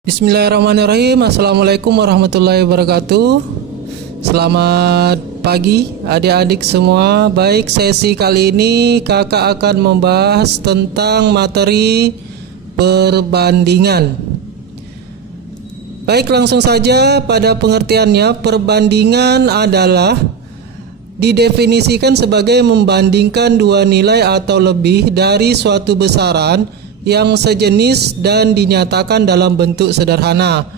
Bismillahirrahmanirrahim. Assalamualaikum warahmatullahi wabarakatuh. Selamat pagi adik-adik semua. Baik, sesi kali ini kakak akan membahas tentang materi perbandingan. Baik, langsung saja pada pengertiannya. Perbandingan adalah didefinisikan sebagai membandingkan dua nilai atau lebih dari suatu besaran yang sejenis dan dinyatakan dalam bentuk sederhana,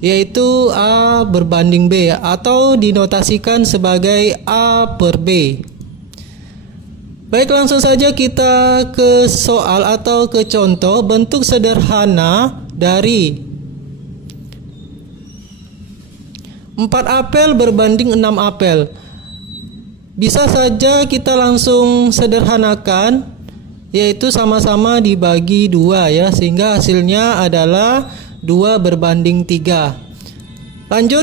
yaitu A berbanding B atau dinotasikan sebagai A per B. Baik, langsung saja kita ke soal atau ke contoh bentuk sederhana dari 4 apel berbanding 6 apel. Bisa saja kita langsung sederhanakan, yaitu sama-sama dibagi 2 ya, sehingga hasilnya adalah 2 berbanding 3. Lanjut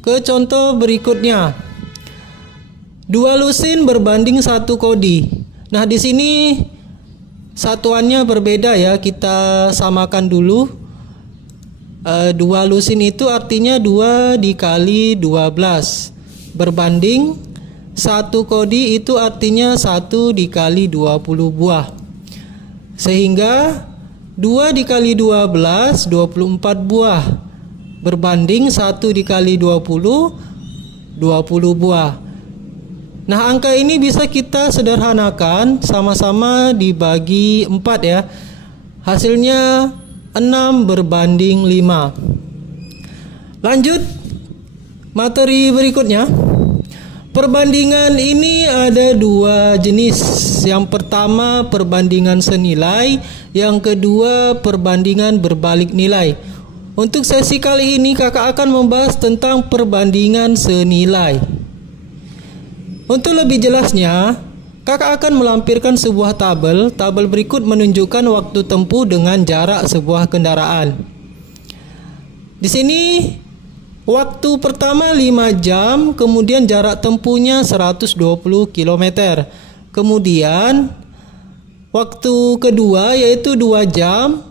ke contoh berikutnya. 2 lusin berbanding 1 kodi. Nah, di sini satuannya berbeda ya, kita samakan dulu. 2 lusin itu artinya 2 dikali 12 berbanding 1 kodi itu artinya 1 dikali 20 buah. Sehingga 2 dikali 12, 24 buah. Berbanding 1 dikali 20, 20 buah. Nah, angka ini bisa kita sederhanakan, sama-sama dibagi 4 ya. Hasilnya 6 berbanding 5. Lanjut materi berikutnya. Perbandingan ini ada 2 jenis. Yang pertama perbandingan senilai, yang kedua perbandingan berbalik nilai. Untuk sesi kali ini kakak akan membahas tentang perbandingan senilai. Untuk lebih jelasnya, kakak akan melampirkan sebuah tabel. Tabel berikut menunjukkan waktu tempuh dengan jarak sebuah kendaraan. Di sini waktu pertama 5 jam, kemudian jarak tempuhnya 120 km. Kemudian waktu kedua yaitu 2 jam.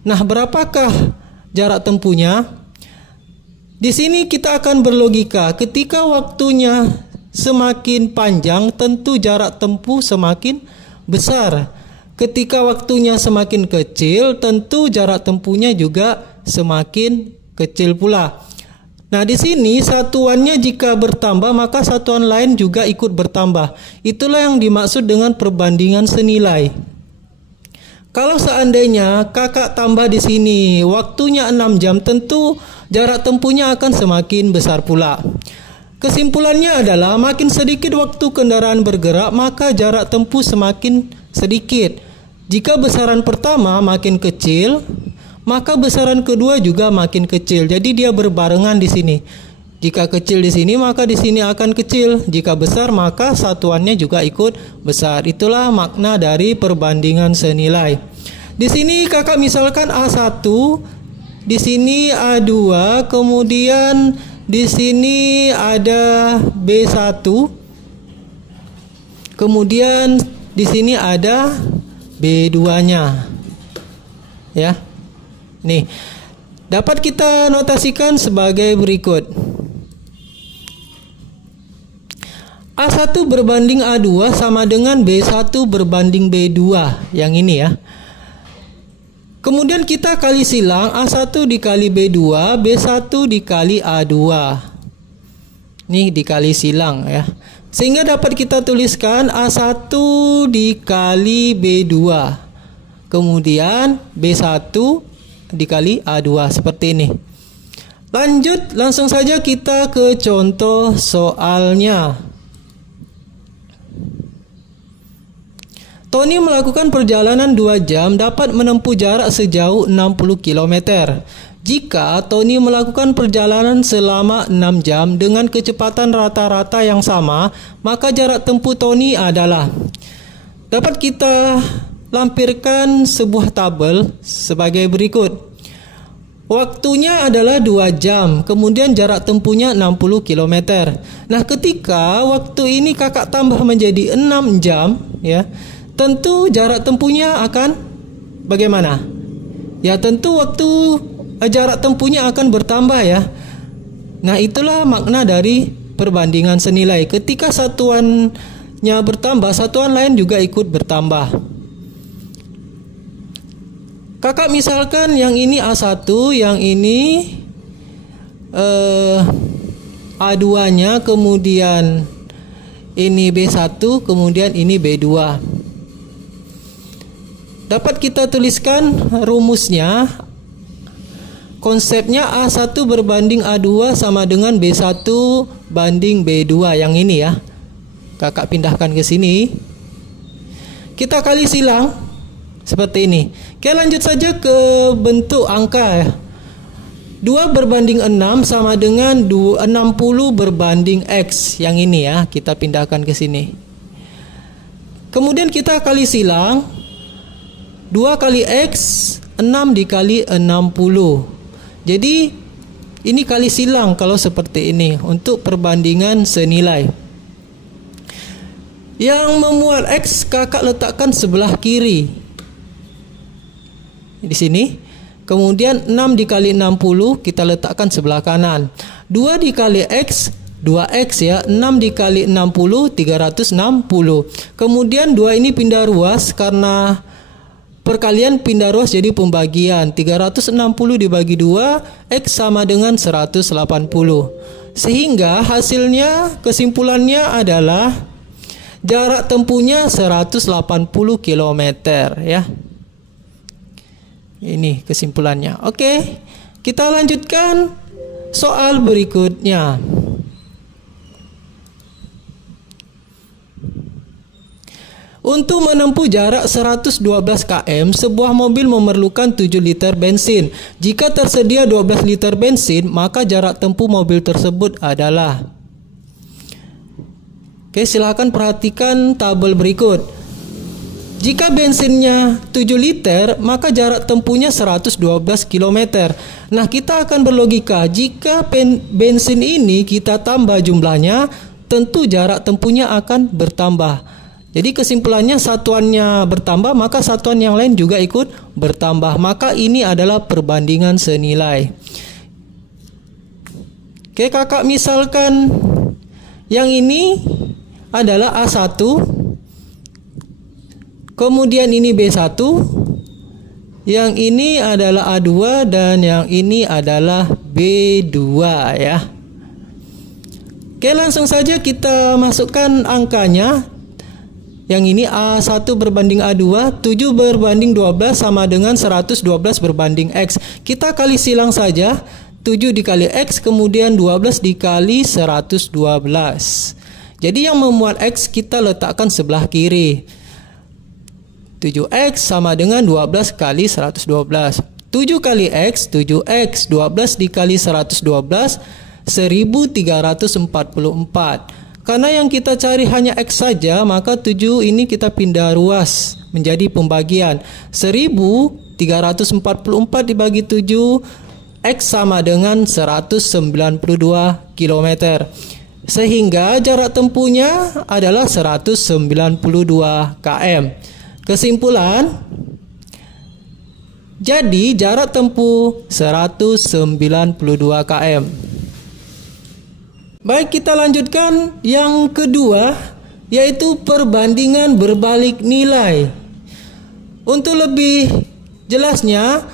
Nah, berapakah jarak tempuhnya? Di sini kita akan berlogika, ketika waktunya semakin panjang, tentu jarak tempuh semakin besar. Ketika waktunya semakin kecil, tentu jarak tempuhnya juga semakin kecil pula. Nah, di sini satuannya jika bertambah maka satuan lain juga ikut bertambah. Itulah yang dimaksud dengan perbandingan senilai. Kalau seandainya kakak tambah di sini waktunya 6 jam, tentu jarak tempuhnya akan semakin besar pula. Kesimpulannya adalah makin sedikit waktu kendaraan bergerak, maka jarak tempuh semakin sedikit. Jika besaran pertama makin kecil, maka besaran kedua juga makin kecil. Jadi dia berbarengan di sini. Jika kecil di sini, maka di sini akan kecil. Jika besar, maka satuannya juga ikut besar. Itulah makna dari perbandingan senilai. Di sini kakak misalkan A1, di sini A2, kemudian di sini ada B1, kemudian di sini ada B2-nya. Ya. Nih, dapat kita notasikan sebagai berikut. A1 berbanding A2 sama dengan B1 berbanding B2. Yang ini ya. Kemudian kita kali silang, A1 dikali B2, B1 dikali A2. Nih dikali silang ya. Sehingga dapat kita tuliskan A1 dikali B2. Kemudian B1 dikali A2 seperti ini. Lanjut, langsung saja kita ke contoh soalnya. Tony melakukan perjalanan 2 jam dapat menempuh jarak sejauh 60 km. Jika Tony melakukan perjalanan selama 6 jam dengan kecepatan rata-rata yang sama, maka jarak tempuh Tony adalah. Dapat kita lampirkan sebuah tabel sebagai berikut. Waktunya adalah 2 jam, kemudian jarak tempuhnya 60 km. Nah, ketika waktu ini kakak tambah menjadi 6 jam ya, tentu jarak tempuhnya akan bagaimana? ya tentu waktu jarak tempuhnya akan bertambah ya. Nah, itulah makna dari perbandingan senilai. Ketika satuannya bertambah, satuan lain juga ikut bertambah. Kakak misalkan yang ini A1, yang ini A2-nya, kemudian ini B1, kemudian ini B2. Dapat kita tuliskan rumusnya. Konsepnya A1 berbanding A2 sama dengan B1 banding B2 yang ini ya. Kakak pindahkan ke sini. Kita kali silang seperti ini. Oke, lanjut saja ke bentuk angka ya. 2 berbanding 6 sama dengan 60 berbanding X. Yang ini ya, kita pindahkan ke sini. Kemudian kita kali silang. 2 kali X, 6 dikali 60. Jadi ini kali silang kalau seperti ini untuk perbandingan senilai. Yang memuat X kakak letakkan sebelah kiri. Di sini. Kemudian 6 dikali 60 kita letakkan sebelah kanan. 2 dikali X, 2X ya. 6 dikali 60, 360. Kemudian 2 ini pindah ruas karena perkalian pindah ruas jadi pembagian. 360 dibagi 2, X sama dengan 180. Sehingga hasilnya, kesimpulannya adalah jarak tempuhnya 180 km ya. Ini kesimpulannya. Oke, kita lanjutkan soal berikutnya. Untuk menempuh jarak 112 km, sebuah mobil memerlukan 7 liter bensin. Jika tersedia 12 liter bensin, maka jarak tempuh mobil tersebut adalah. Oke, silakan perhatikan tabel berikut. Jika bensinnya 7 liter, maka jarak tempuhnya 112 km. Nah, kita akan berlogika, jika bensin ini kita tambah jumlahnya, tentu jarak tempuhnya akan bertambah. Jadi kesimpulannya satuannya bertambah, maka satuan yang lain juga ikut bertambah. Maka ini adalah perbandingan senilai. Oke, kakak misalkan yang ini adalah A1, kemudian ini B1, yang ini adalah A2, dan yang ini adalah B2 ya. Oke, langsung saja kita masukkan angkanya. Yang ini A1 berbanding A2, 7 berbanding 12 sama dengan 112 berbanding X. Kita kali silang saja, 7 dikali X, kemudian 12 dikali 112. Jadi yang memuat X kita letakkan sebelah kiri. 7X sama dengan 12 kali 112. 7 kali X, 7X, 12 dikali 112, 1344. Karena yang kita cari hanya X saja, maka 7 ini kita pindah ruas menjadi pembagian. 1344 dibagi 7, X sama dengan 192 km. Sehingga jarak tempuhnya adalah 192 km. Kesimpulan, jadi jarak tempuh 192 km. Baik, kita lanjutkan yang kedua, yaitu perbandingan berbalik nilai. Untuk lebih jelasnya,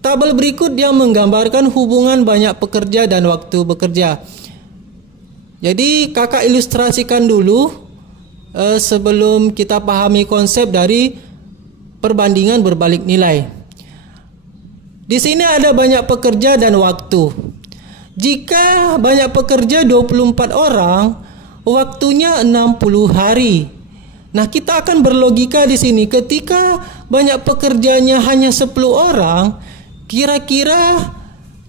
tabel berikut yang menggambarkan hubungan banyak pekerja dan waktu bekerja. Jadi kakak ilustrasikan dulu sebelum kita pahami konsep dari perbandingan berbalik nilai. Di sini ada banyak pekerja dan waktu. Jika banyak pekerja 24 orang, waktunya 60 hari. Nah, kita akan berlogika di sini. Ketika banyak pekerjanya hanya 10 orang, kira-kira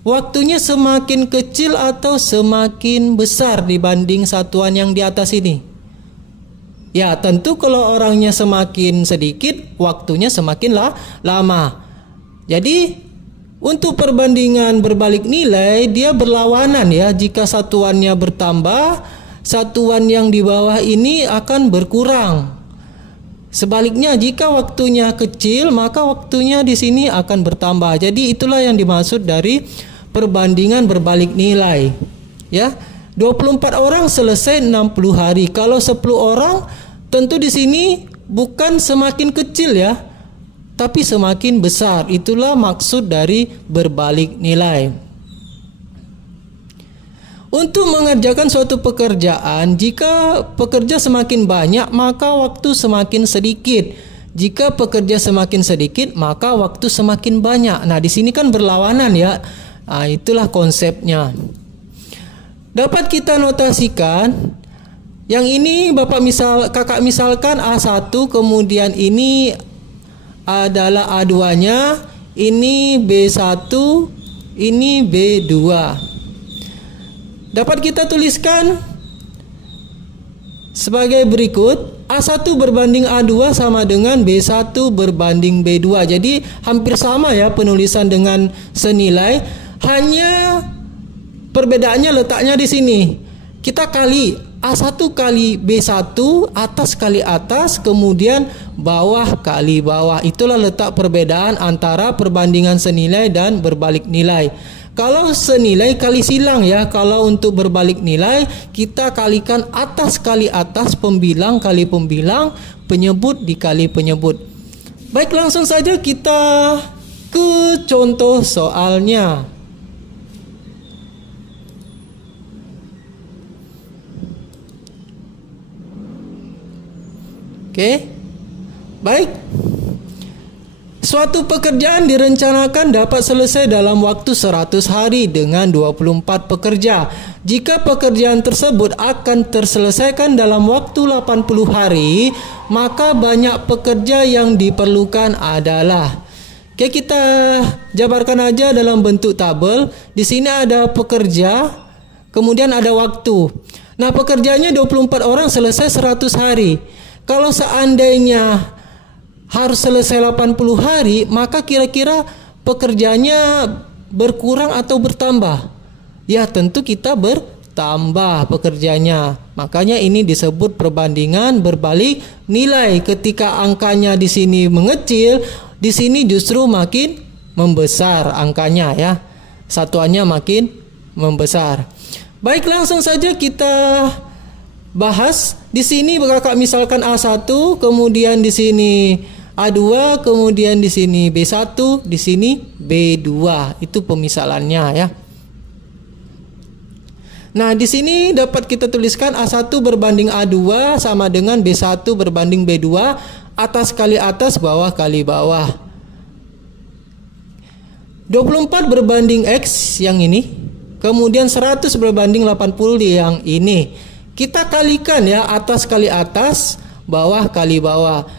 waktunya semakin kecil atau semakin besar dibanding satuan yang di atas ini? Ya, tentu kalau orangnya semakin sedikit, waktunya semakin lama. Jadi untuk perbandingan berbalik nilai, dia berlawanan ya. Jika satuannya bertambah, satuan yang di bawah ini akan berkurang. Sebaliknya, jika waktunya kecil, maka waktunya di sini akan bertambah. Jadi itulah yang dimaksud dari perbandingan berbalik nilai. Ya, 24 orang selesai 60 hari. Kalau 10 orang, tentu di sini bukan semakin kecil ya, tapi semakin besar. Itulah maksud dari berbalik nilai. Untuk mengerjakan suatu pekerjaan, jika pekerja semakin banyak, maka waktu semakin sedikit. Jika pekerja semakin sedikit, maka waktu semakin banyak. Nah, di sini kan berlawanan ya. Nah, itulah konsepnya. Dapat kita notasikan, yang ini kakak misalkan A1, kemudian ini adalah A2-nya, ini B1, ini B2. Dapat kita tuliskan sebagai berikut. A1 berbanding A2 sama dengan B1 berbanding B2. Jadi hampir sama ya penulisan dengan senilai. Hanya perbedaannya letaknya di sini. Kita kali A1 kali B1, atas kali atas, kemudian bawah kali bawah. Itulah letak perbedaan antara perbandingan senilai dan berbalik nilai. Kalau senilai kali silang ya. Kalau untuk berbalik nilai, kita kalikan atas kali atas, pembilang kali pembilang, penyebut dikali penyebut. Baik, langsung saja kita ke contoh soalnya. Oke. Baik. Suatu pekerjaan direncanakan dapat selesai dalam waktu 100 hari dengan 24 pekerja. Jika pekerjaan tersebut akan terselesaikan dalam waktu 80 hari, maka banyak pekerja yang diperlukan adalah. Oke, kita jabarkan aja dalam bentuk tabel. Di sini ada pekerja, kemudian ada waktu. Nah, pekerjaannya 24 orang selesai 100 hari. Kalau seandainya harus selesai 80 hari, maka kira-kira pekerjaannya berkurang atau bertambah? Ya, tentu kita bertambah pekerjaannya. Makanya ini disebut perbandingan berbalik nilai. Ketika angkanya di sini mengecil, di sini justru makin membesar angkanya ya. Satuannya makin membesar. Baik, langsung saja kita bahas. Di sini kakak misalkan A1, kemudian di sini A2, kemudian di sini B1, di sini B2. Itu pemisalannya ya. Nah, di sini dapat kita tuliskan A1 berbanding A2 sama dengan B1 berbanding B2, atas kali atas, bawah kali bawah. 24 berbanding X yang ini, kemudian 100 berbanding 80 yang ini. Kita kalikan ya, atas kali atas, bawah kali bawah.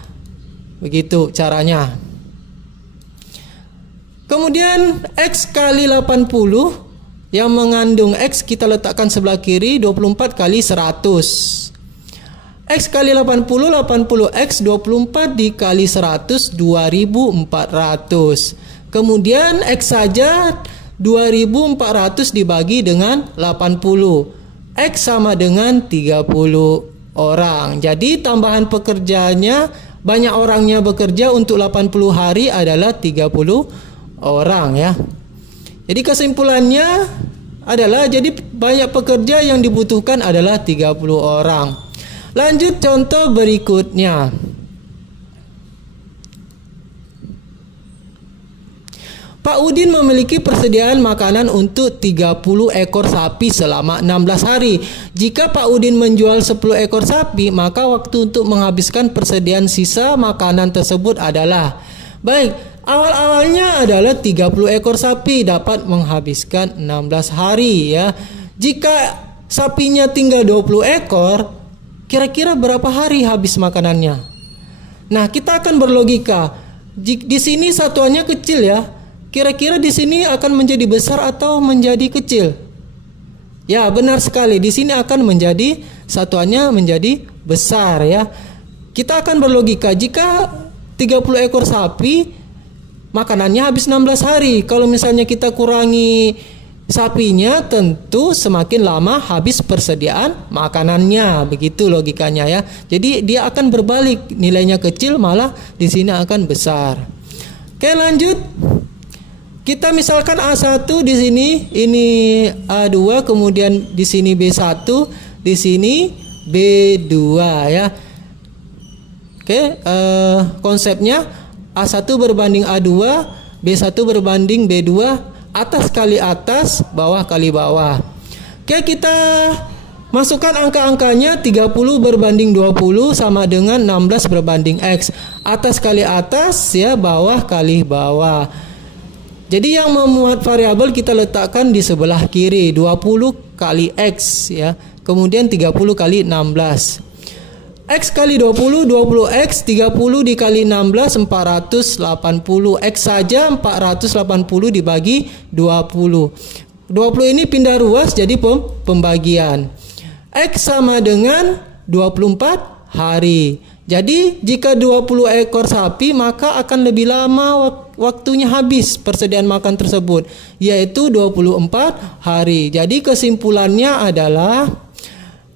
Begitu caranya. Kemudian X kali 80 yang mengandung X kita letakkan sebelah kiri, 24 kali 100. X kali 80, 80X, 24 dikali 100, 2400. Kemudian X saja 2400 dibagi dengan 80. X sama dengan 30 orang. Jadi tambahan pekerjaannya, banyak orangnya bekerja untuk 80 hari adalah 30 orang ya. Jadi kesimpulannya adalah, jadi banyak pekerja yang dibutuhkan adalah 30 orang. Lanjut contoh berikutnya. Pak Udin memiliki persediaan makanan untuk 30 ekor sapi selama 16 hari. Jika Pak Udin menjual 10 ekor sapi, maka waktu untuk menghabiskan persediaan sisa makanan tersebut adalah. Baik, awal-awalnya adalah 30 ekor sapi dapat menghabiskan 16 hari ya. Jika sapinya tinggal 20 ekor, kira-kira berapa hari habis makanannya? Nah, kita akan berlogika. Di sini satuannya kecil ya. Kira-kira di sini akan menjadi besar atau menjadi kecil? Ya, benar sekali. Di sini akan menjadi satuannya menjadi besar ya. Kita akan berlogika, jika 30 ekor sapi makanannya habis 16 hari. Kalau misalnya kita kurangi sapinya tentu semakin lama habis persediaan makanannya, begitu logikanya ya. Jadi dia akan berbalik, nilainya kecil malah di sini akan besar. Oke, lanjut. Kita misalkan A1 di sini, ini A2, kemudian di sini B1, di sini B2 ya. Oke, konsepnya A1 berbanding A2, B1 berbanding B2, atas kali atas, bawah kali bawah. Oke, kita masukkan angka-angkanya. 30 berbanding 20 sama dengan 16 berbanding X. Atas kali atas ya, bawah kali bawah. Jadi yang memuat variabel kita letakkan di sebelah kiri, 20 kali X ya. Kemudian 30 kali 16. X kali 20, 20X, 30 dikali 16, 480. X saja 480 dibagi 20. 20 ini pindah ruas jadi pembagian. X sama dengan 24 hari. Jadi jika 20 ekor sapi maka akan lebih lama waktunya habis persediaan makan tersebut, yaitu 24 hari. Jadi kesimpulannya adalah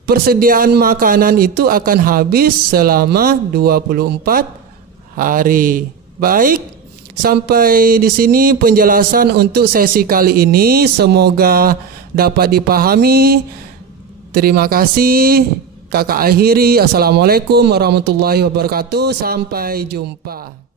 persediaan makanan itu akan habis selama 24 hari. Baik, sampai di sini penjelasan untuk sesi kali ini. Semoga dapat dipahami. Terima kasih. Kakak akhiri. Assalamualaikum warahmatullahi wabarakatuh. Sampai jumpa.